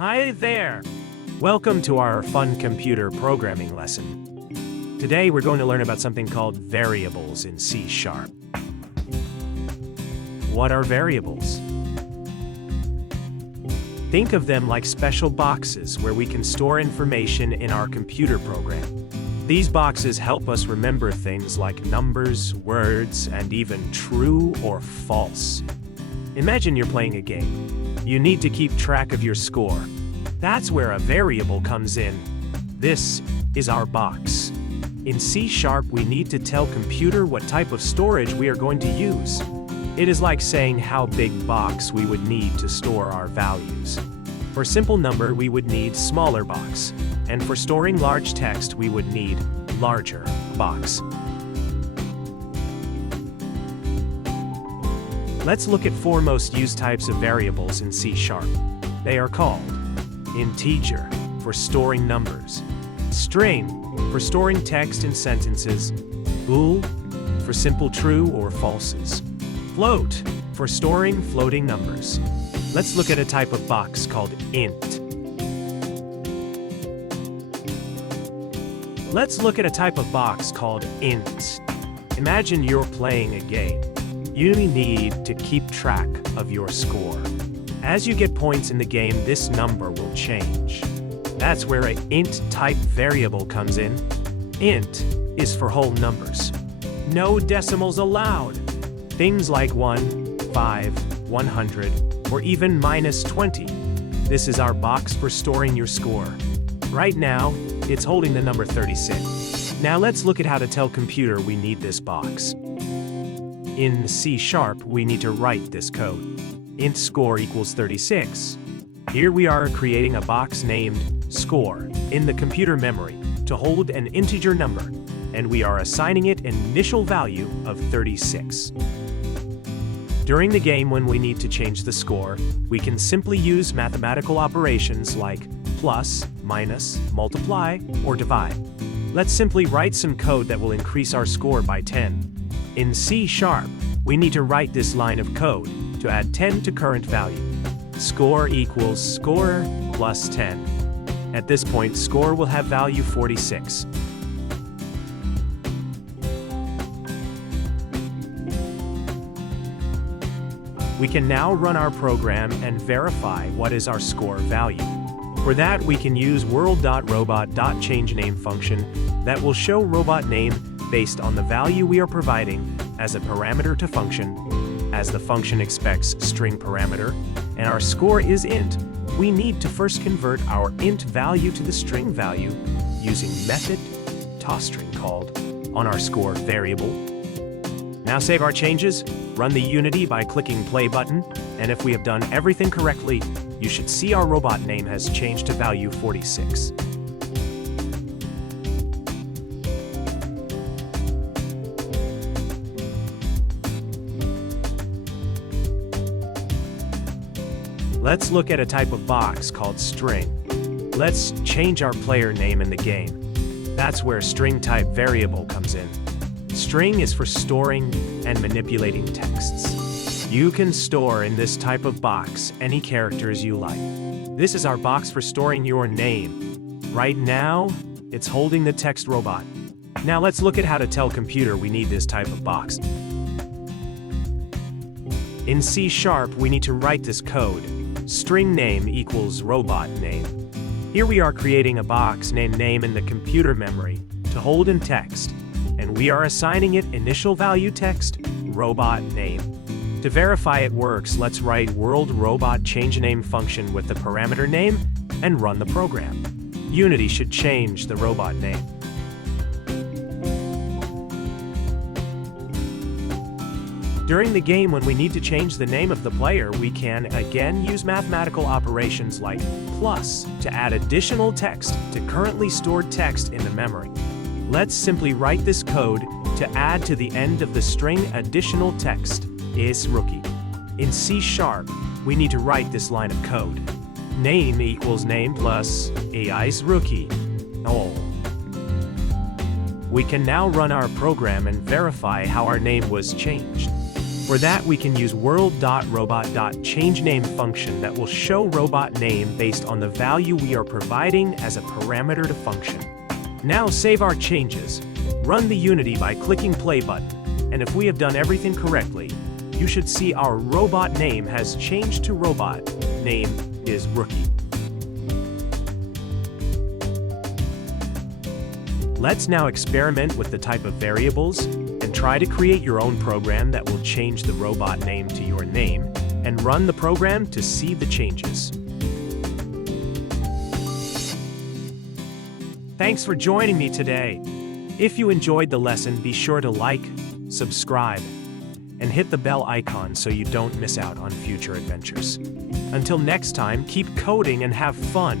Hi there! Welcome to our fun computer programming lesson. Today we're going to learn about something called variables in C#. What are variables? Think of them like special boxes where we can store information in our computer program. These boxes help us remember things like numbers, words, and even true or false. Imagine you're playing a game. You need to keep track of your score. That's where a variable comes in. This is our box. In C#, we need to tell computer what type of storage we are going to use. It is like saying how big box we would need to store our values. For simple number, we would need smaller box. And for storing large text, we would need larger box. Let's look at four most used types of variables in C#. They are called integer, for storing numbers; string, for storing text and sentences; bool, for simple true or falses; float, for storing floating numbers. Let's look at a type of box called int. Let's look at a type of box called int. Imagine you're playing a game. You need to keep track of your score. As you get points in the game, this number will change. That's where an int type variable comes in. Int is for whole numbers. No decimals allowed. Things like 1, 5, 100, or even -20. This is our box for storing your score. Right now, it's holding the number 36. Now let's look at how to tell computer we need this box. In C#, we need to write this code. Int score equals 36. Here we are creating a box named score in the computer memory to hold an integer number, and we are assigning it an initial value of 36. During the game, when we need to change the score, we can simply use mathematical operations like plus, minus, multiply, or divide. Let's simply write some code that will increase our score by 10. In C#, we need to write this line of code to add 10 to current value. Score equals score plus 10. At this point, score will have value 46. We can now run our program and verify what is our score value. For that, we can use world.robot.changeName function that will show robot name based on the value we are providing as a parameter to function. As the function expects string parameter, and our score is int, we need to first convert our int value to the string value using method toString called on our score variable. Now save our changes, run the Unity by clicking play button, and if we have done everything correctly, you should see our robot name has changed to value 46. Let's look at a type of box called string. Let's change our player name in the game. That's where string type variable comes in. String is for storing and manipulating texts. You can store in this type of box any characters you like. This is our box for storing your name. Right now, it's holding the text robot. Now let's look at how to tell computer we need this type of box. In C#, we need to write this code. String name equals robot name. Here we are creating a box named name in the computer memory to hold in text, and we are assigning it initial value text, robot name. To verify it works, let's write world.robot.changeName function with the parameter name and run the program. Unity should change the robot name. During the game, when we need to change the name of the player, we can again use mathematical operations like plus to add additional text to currently stored text in the memory. Let's simply write this code to add to the end of the string additional text is rookie. In C#, we need to write this line of code. Name equals name plus is rookie. Oh. We can now run our program and verify how our name was changed. For that, we can use world.robot.changeName function that will show robot name based on the value we are providing as a parameter to function. Now save our changes. Run the Unity by clicking play button, and if we have done everything correctly, you should see our robot name has changed to robot name is Rookie. Let's now experiment with the type of variables and try to create your own program that will change the robot name to your name and run the program to see the changes. Thanks for joining me today. If you enjoyed the lesson, be sure to like, subscribe, and hit the bell icon so you don't miss out on future adventures. Until next time, keep coding and have fun.